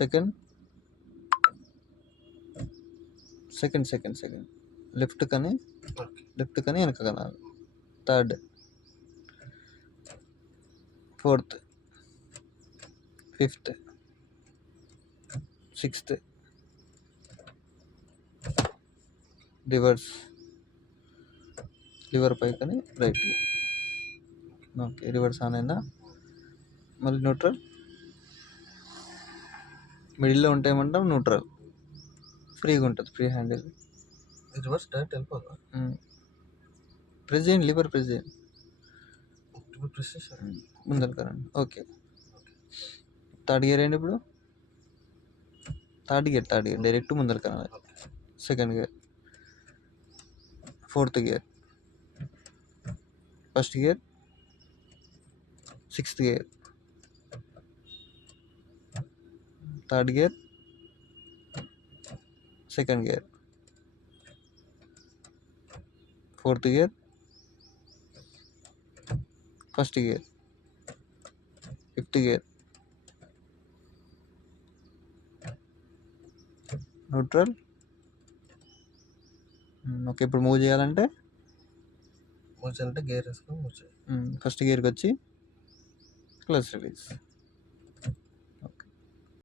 Second second second second left కానీ వెనక కనాలి. Third, fourth, fifth, sixth, reverse, lever పై కానీ రైట్. ఓకే, రివర్స్ ఆన్ అయిందా? మళ్ళీ న్యూట్రల్, మిడిల్లో ఉంటే ఏమంటాం న్యూట్రల్. ఫ్రీగా ఉంటుంది, ఫ్రీ హ్యాండిల్. రివర్స్ డైరెక్ట్ వెళ్ళిపోదా? ప్రెస్ చేయండి, లివర్ ప్రెస్ చేయండి, ప్రెస్ చేశాను. ముందర కరండి. ఓకే, థర్డ్ గేర్ ఏంటి ఇప్పుడు? థర్డ్ గేర్ డైరెక్ట్ ముందర కనాలి. Second gear, fourth gear, first gear, sixth gear, third gear, second gear, fourth gear, first gear, fifth gear, neutral. Okay, ఇప్పుడు మూవ్ చేయాలంటే గేర్ వేసుకొని మూవ్ చేయాలి. ఫస్ట్ గేర్కి వచ్చి క్లచ్ రిలీజ్.